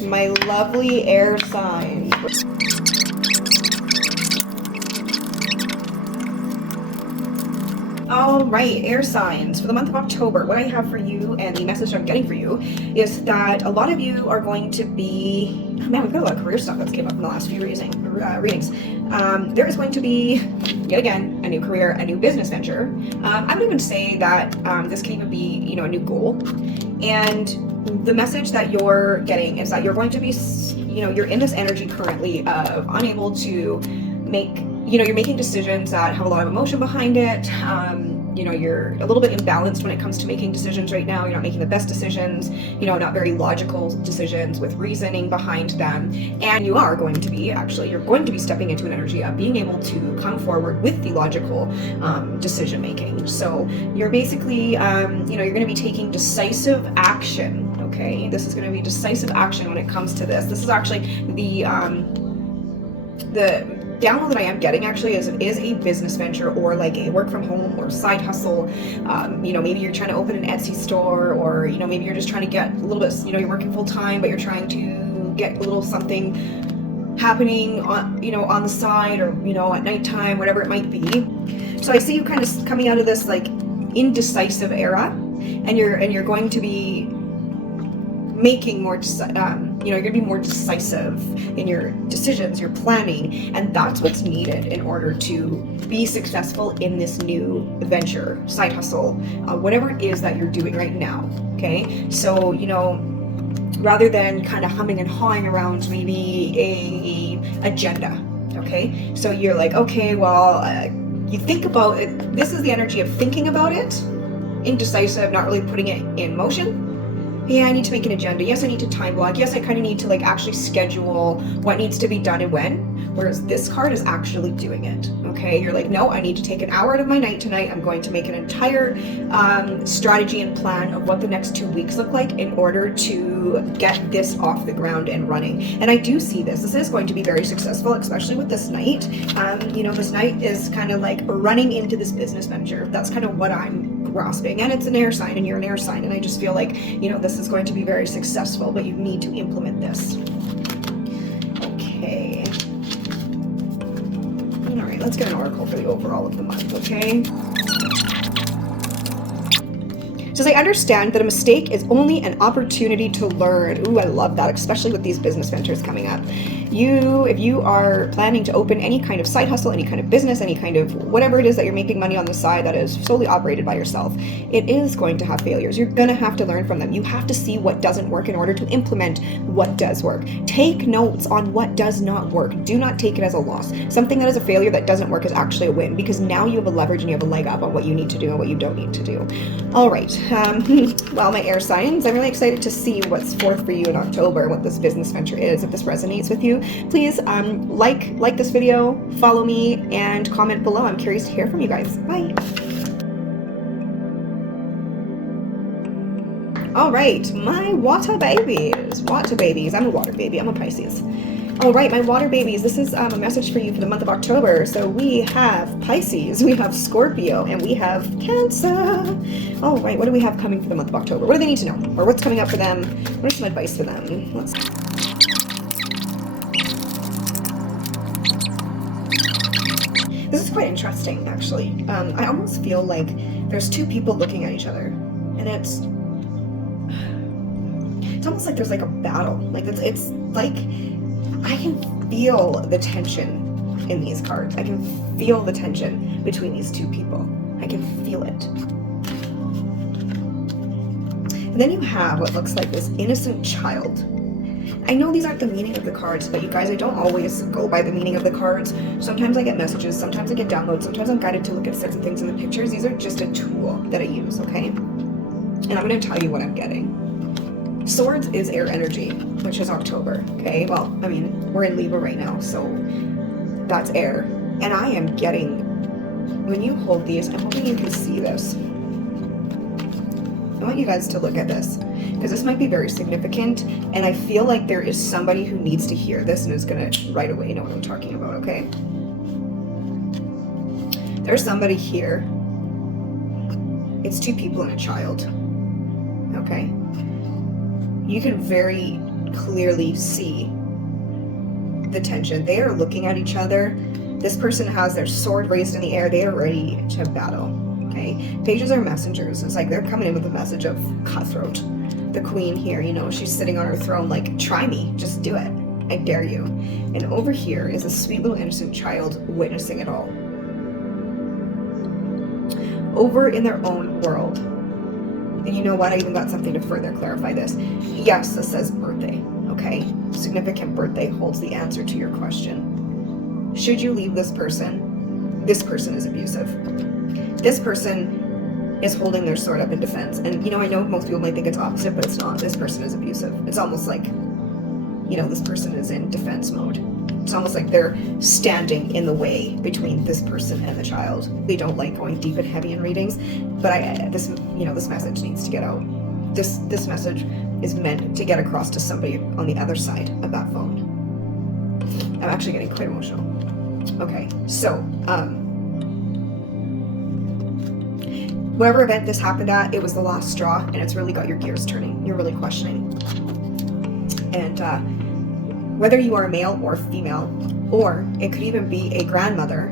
My lovely air signs. All right, air signs. For the month of October, what I have for you and the message I'm getting for you is that a lot of you are going to be, man, we've got a lot of career stuff that's came up in the last few readings. There is going to be, yet again, a new career, a new business venture. I would even say that this can even be, a new goal. And the message that you're getting is that you're going to be, you're in this energy currently of unable to make, you're making decisions that have a lot of emotion behind it. You're a little bit imbalanced when it comes to making decisions right now. You're not making the best decisions, not very logical decisions with reasoning behind them. And you are going to be, you're going to be stepping into an energy of being able to come forward with the logical decision making. So you're basically, you're going to be taking decisive action. Okay, this is going to be decisive action when it comes to this. This is actually the download that I am getting actually is a business venture or like a work from home or side hustle. Maybe you're trying to open an Etsy store, or maybe you're just trying to get a little bit, you're working full time, but you're trying to get a little something happening on the side, or at nighttime, whatever it might be. So I see you kind of coming out of this like indecisive era, and you're going to be making more, you're going to be more decisive in your decisions, your planning, and that's what's needed in order to be successful in this new venture, side hustle, whatever it is that you're doing right now. Okay, so rather than kind of humming and hawing around maybe a agenda. Okay, so you're like, okay, well, you think about it. This is the energy of thinking about it, indecisive, not really putting it in motion. Yeah, I need to make an agenda. Yes, I need to time block. Yes, I kind of need to actually schedule what needs to be done and when. Whereas this card is actually doing it. Okay, you're like, no, I need to take an hour out of my night tonight. I'm going to make an entire strategy and plan of what the next 2 weeks look like in order to get this off the ground and running. And I do see this. This is going to be very successful, especially with this night. This night is kind of like running into this business venture. That's kind of what I'm grasping, and it's an air sign, and you're an air sign, and I just feel like this is going to be very successful, but you need to implement this. Okay, all right, let's get an oracle for the overall of the month. Okay, says, I understand that a mistake is only an opportunity to learn. Ooh, I love that, especially with these business ventures coming up. If you are planning to open any kind of side hustle, any kind of business, any kind of whatever it is that you're making money on the side that is solely operated by yourself, it is going to have failures. You're going to have to learn from them. You have to see what doesn't work in order to implement what does work. Take notes on what does not work. Do not take it as a loss. Something that is a failure that doesn't work is actually a win, because now you have a leverage and you have a leg up on what you need to do and what you don't need to do. All right. Well, my air signs, I'm really excited to see what's forth for you in October, what this business venture is. If this resonates with you, please like this video, follow me, and comment below. I'm curious to hear from you guys. Bye. All right, my water babies. Water babies. I'm a water baby. I'm a Pisces. All right, my water babies. This is a message for you for the month of October. So we have Pisces, we have Scorpio, and we have Cancer. All right, what do we have coming for the month of October? What do they need to know? Or what's coming up for them? What is some advice for them? Let's see. This is quite interesting, actually. I almost feel like there's two people looking at each other, and it's almost like there's like a battle. Like it's like I can feel the tension in these cards. I can feel the tension between these two people. I can feel it. And then you have what looks like this innocent child. I know these aren't the meaning of the cards, but you guys, I don't always go by the meaning of the cards. Sometimes I get messages, sometimes I get downloads, sometimes I'm guided to look at certain things in the pictures. These are just a tool that I use, okay? And I'm going to tell you what I'm getting. Swords is air energy, which is October, okay? Well, I mean, we're in Libra right now, so that's air. And I am getting, when you hold these, I'm hoping you can see this. I want you guys to look at this, because this might be very significant, and I feel like there is somebody who needs to hear this and is going to right away know what I'm talking about, okay? There's somebody here. It's two people and a child, okay? You can very can clearly see the tension. They are looking at each other. This person has their sword raised in the air. They are ready to battle. Okay, pages are messengers. It's like they're coming in with a message of cutthroat. The queen here, you know, she's sitting on her throne like, try me, just do it. I dare you. And over here is a sweet little innocent child witnessing it all. Over in their own world. And you know what? I even got something to further clarify this. Yes, this says birthday, okay? Significant birthday holds the answer to your question. Should you leave this person? This person is abusive. This person is holding their sword up in defense. And, you know, I know most people might think it's opposite, but it's not. This person is abusive. It's almost like, you know, this person is in defense mode. It's almost like they're standing in the way between this person and the child. They don't like going deep and heavy in readings, but this message needs to get out. This message is meant to get across to somebody on the other side of that phone. I'm actually getting quite emotional. Okay, so, whatever event this happened at, it was the last straw, and it's really got your gears turning. You're really questioning. And whether you are male or female, or it could even be a grandmother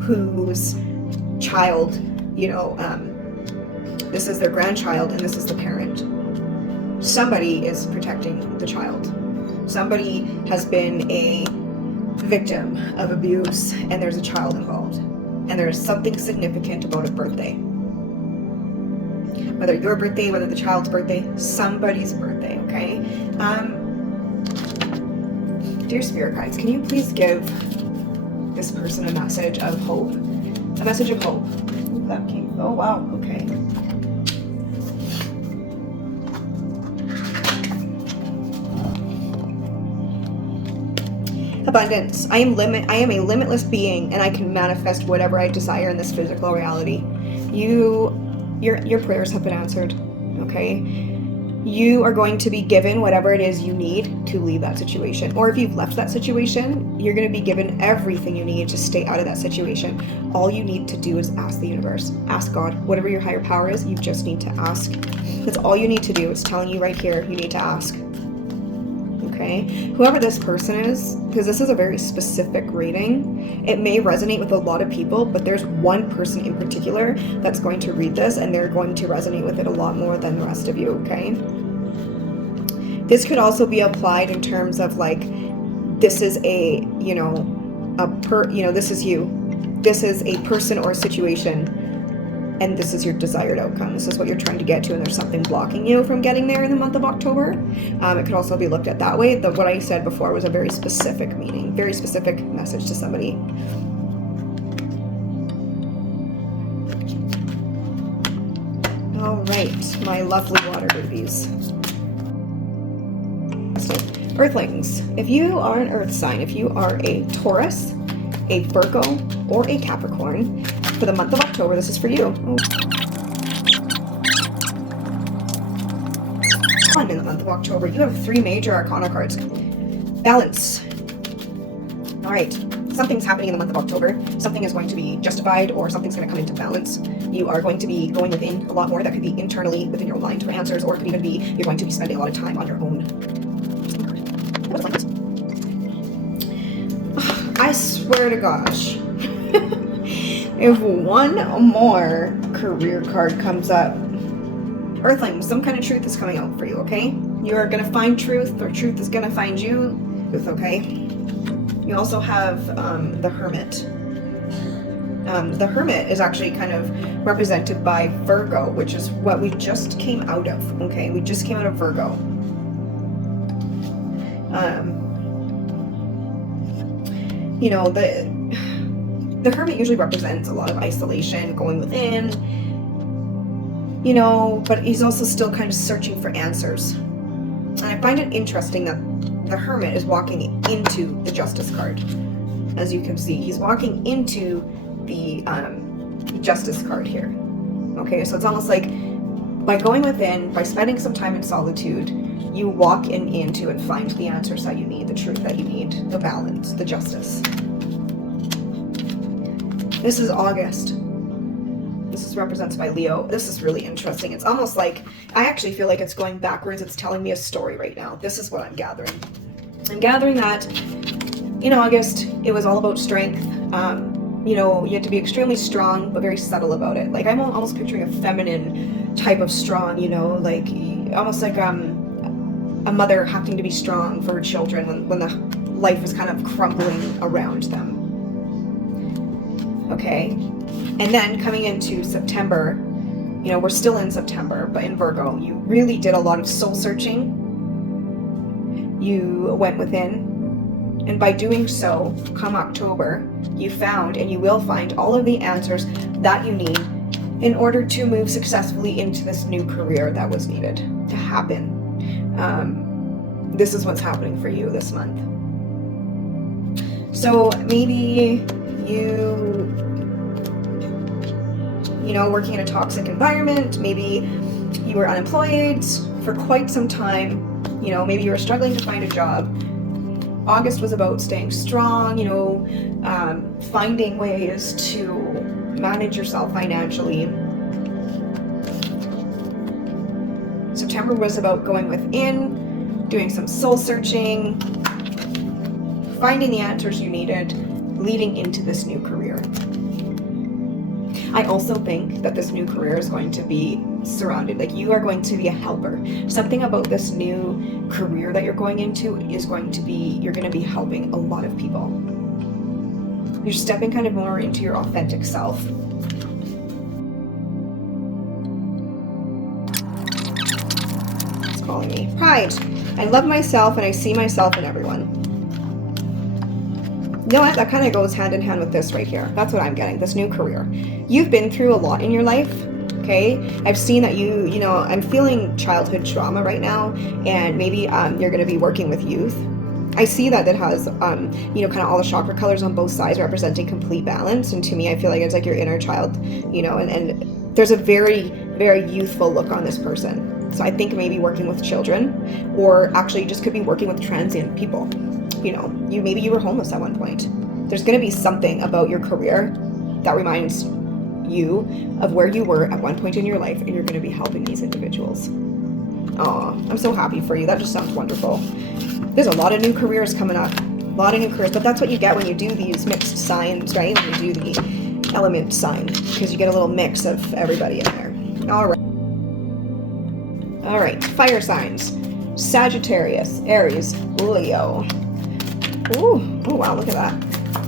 whose child, you know, this is their grandchild and this is the parent. Somebody is protecting the child. Somebody has been a victim of abuse, and there's a child involved. And there's something significant about a birthday. Whether your birthday, whether the child's birthday, somebody's birthday, okay? Dear Spirit Guides, can you please give this person a message of hope? A message of hope. Ooh, that came, oh wow, okay. Abundance. I am a limitless being, and I can manifest whatever I desire in this physical reality. Your prayers have been answered, okay? You are going to be given whatever it is you need to leave that situation. Or if you've left that situation, you're going to be given everything you need to stay out of that situation. All you need to do is ask the universe. Ask God. Whatever your higher power is, you just need to ask. That's all you need to do. It's telling you right here, you need to ask. Okay? Whoever this person is, because this is a very specific reading, it may resonate with a lot of people, but there's one person in particular that's going to read this, and they're going to resonate with it a lot more than the rest of you, okay? This could also be applied in terms of like, this is a, this is you. This is a person or a situation, and this is your desired outcome. This is what you're trying to get to, and there's something blocking you from getting there in the month of October. It could also be looked at that way. What I said before was a very specific meaning, very specific message to somebody. All right, my lovely water babies. Earthlings, if you are an earth sign, if you are a Taurus, a Virgo, or a Capricorn, for the month of October, this is for you. In the month of October, you have 3 major arcana cards. Balance. All right, something's happening in the month of October. Something is going to be justified, or something's going to come into balance. You are going to be going within a lot more. That could be internally within your own mind for answers, or it could even be you're going to be spending a lot of time on your own. I swear to gosh. If one more career card comes up, Earthling, some kind of truth is coming out for you, okay? You are going to find truth, or truth is going to find you, okay? You also have the Hermit. The Hermit is actually kind of represented by Virgo, which is what we just came out of, okay? We just came out of Virgo. The Hermit usually represents a lot of isolation, going within, but he's also still kind of searching for answers. And I find it interesting that the Hermit is walking into the Justice card. As you can see, he's walking into the Justice card here. Okay, so it's almost like by going within, by spending some time in solitude, you walk into and find the answers that you need, the truth that you need, the balance, the justice. This is August. this is represented by Leo. This is really interesting. It's almost like, I actually feel like it's going backwards. It's telling me a story right now. This is what I'm gathering. I'm gathering that in August, it was all about strength. You know, you had to be extremely strong, but very subtle about it. Like, I'm almost picturing a feminine type of strong, you know, like almost like a mother having to be strong for her children when the life is kind of crumbling around them. Okay. And then coming into September, you know, we're still in September, but in Virgo, you really did a lot of soul searching. You went within. And by doing so, come October, you found and you will find all of the answers that you need in order to move successfully into this new career that was needed to happen. This is what's happening for you this month. So maybe you know, working in a toxic environment, maybe you were unemployed for quite some time, you know, maybe you were struggling to find a job. August was about staying strong, you know, finding ways to manage yourself financially. September was about going within, doing some soul searching, finding the answers you needed, leading into this new career. I also think that this new career is going to be surrounded, like you are going to be a helper. Something about this new career that you're going into is going to be, you're going to be helping a lot of people. You're stepping kind of more into your authentic self. It's calling me. Pride. I love myself and I see myself in everyone. You know what? That kind of goes hand in hand with this right here. That's what I'm getting, this new career. You've been through a lot in your life, okay? I've seen that you know, I'm feeling childhood trauma right now, and maybe you're going to be working with youth. I see that it has, you know, kind of all the chakra colors on both sides representing complete balance. And to me, I feel like it's like your inner child, you know, and there's a very, very youthful look on this person. So I think maybe working with children, or actually just could be working with transient people. You know, maybe you were homeless at one point. There's going to be something about your career that reminds you of where you were at one point in your life, and you're going to be helping these individuals. Aw, I'm so happy for you. That just sounds wonderful. There's a lot of new careers coming up. A lot of new careers, but that's what you get when you do these mixed signs, right? When you do the element sign, because you get a little mix of everybody in there. All right, fire signs. Sagittarius, Aries, Leo. Ooh, oh wow, look at that.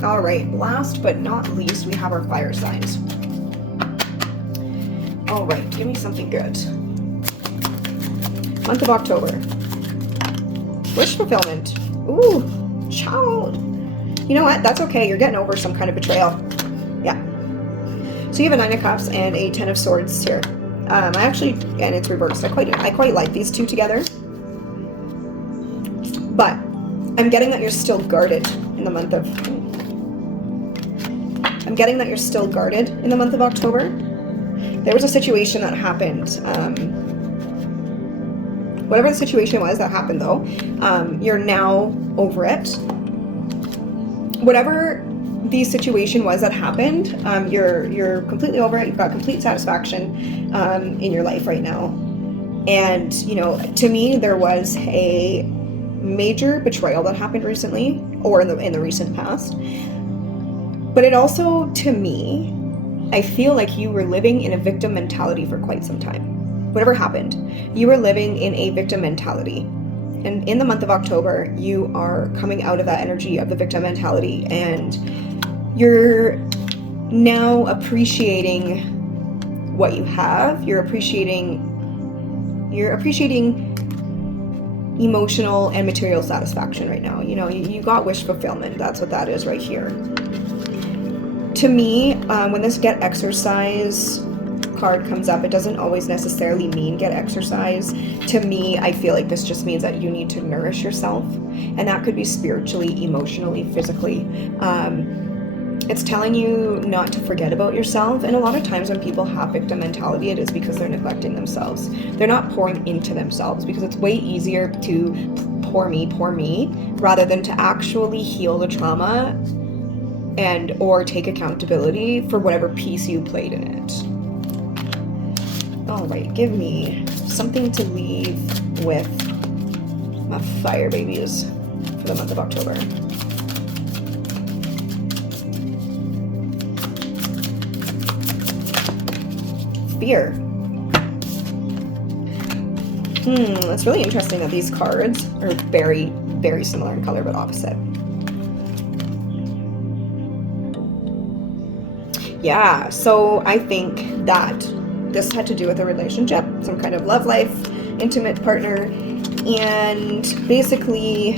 All right, last but not least, we have our fire signs. All right, give me something good. Month of October. Wish fulfillment. Ooh, child. You know what? That's okay. You're getting over some kind of betrayal. Yeah. So you have a 9 of Cups and a 10 of Swords here. I actually, and it's reversed. I quite like these two together. But I'm getting that you're still guarded in the month of. I'm getting that you're still guarded in the month of October. There was a situation that happened. Whatever the situation was that happened, though, you're now over it. Whatever the situation was that happened, you're completely over it. You've got complete satisfaction in your life right now. And you know, to me, there was a major betrayal that happened recently, or in the recent past. But it also, to me, I feel like you were living in a victim mentality for quite some time. Whatever happened, you were living in a victim mentality. And in the month of October, you are coming out of that energy of the victim mentality, and you're now appreciating what you have. You're appreciating emotional and material satisfaction right now. You know, you got wish fulfillment. That's what that is right here. To me, when this get exercise card comes up, it doesn't always necessarily mean get exercise. To me, I feel like this just means that you need to nourish yourself, and that could be spiritually, emotionally, physically. It's telling you not to forget about yourself, and a lot of times when people have victim mentality, it is because they're neglecting themselves. They're not pouring into themselves, because it's way easier to pour me, rather than to actually heal the trauma and or take accountability for whatever piece you played in it. All right, give me something to leave with my fire babies for the month of October. Fear. It's really interesting that these cards are very, very similar in color but opposite. Yeah, so I think that this had to do with a relationship, some kind of love life, intimate partner, and basically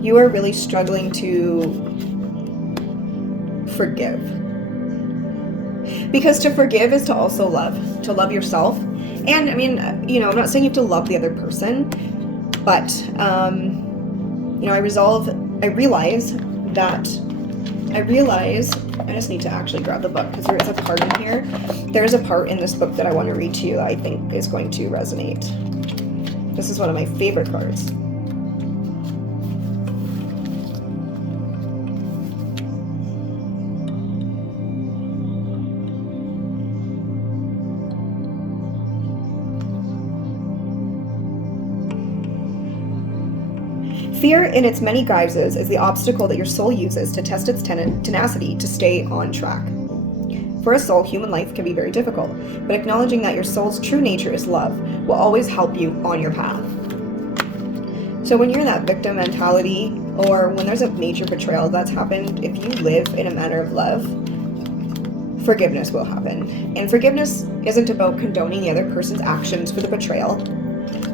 you are really struggling to forgive. Because to forgive is to also love yourself. And I mean, you know, I'm not saying you have to love the other person, but, you know, I just need to actually grab the book because there is a part in here. There's a part in this book that I want to read to you that I think is going to resonate. This is one of my favorite cards. Fear in its many guises is the obstacle that your soul uses to test its tenacity to stay on track. For a soul, human life can be very difficult, but acknowledging that your soul's true nature is love will always help you on your path. So when you're in that victim mentality, or when there's a major betrayal that's happened, if you live in a manner of love, forgiveness will happen. And forgiveness isn't about condoning the other person's actions for the betrayal.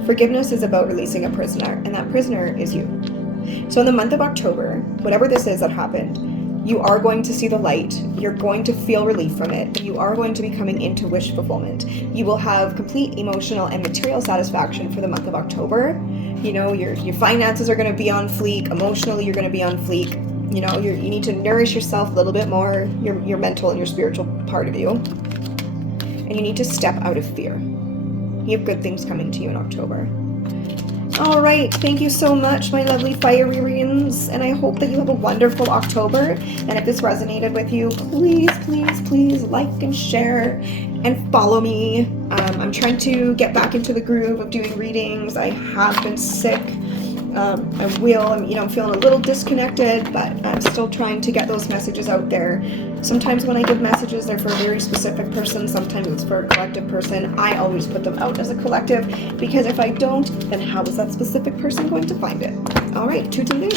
Forgiveness is about releasing a prisoner, and that prisoner is you. So in the month of October, whatever this is that happened, you are going to see the light. You're going to feel relief from it. You are going to be coming into wish fulfillment. You will have complete emotional and material satisfaction for the month of October. You know, your finances are going to be on fleek. Emotionally, you're going to be on fleek. You know, you need to nourish yourself a little bit more, your mental and your spiritual part of you. And you need to step out of fear. You have good things coming to you in October. All right, thank you so much, my lovely Fireans, and I hope that you have a wonderful October. And if this resonated with you, please, please, please like and share and follow me. I'm trying to get back into the groove of doing readings. I have been sick. I'm feeling a little disconnected, but I'm still trying to get those messages out there. Sometimes when I give messages, they're for a very specific person. Sometimes it's for a collective person. I always put them out as a collective, because if I don't, then how is that specific person going to find it? All right, toodaloo.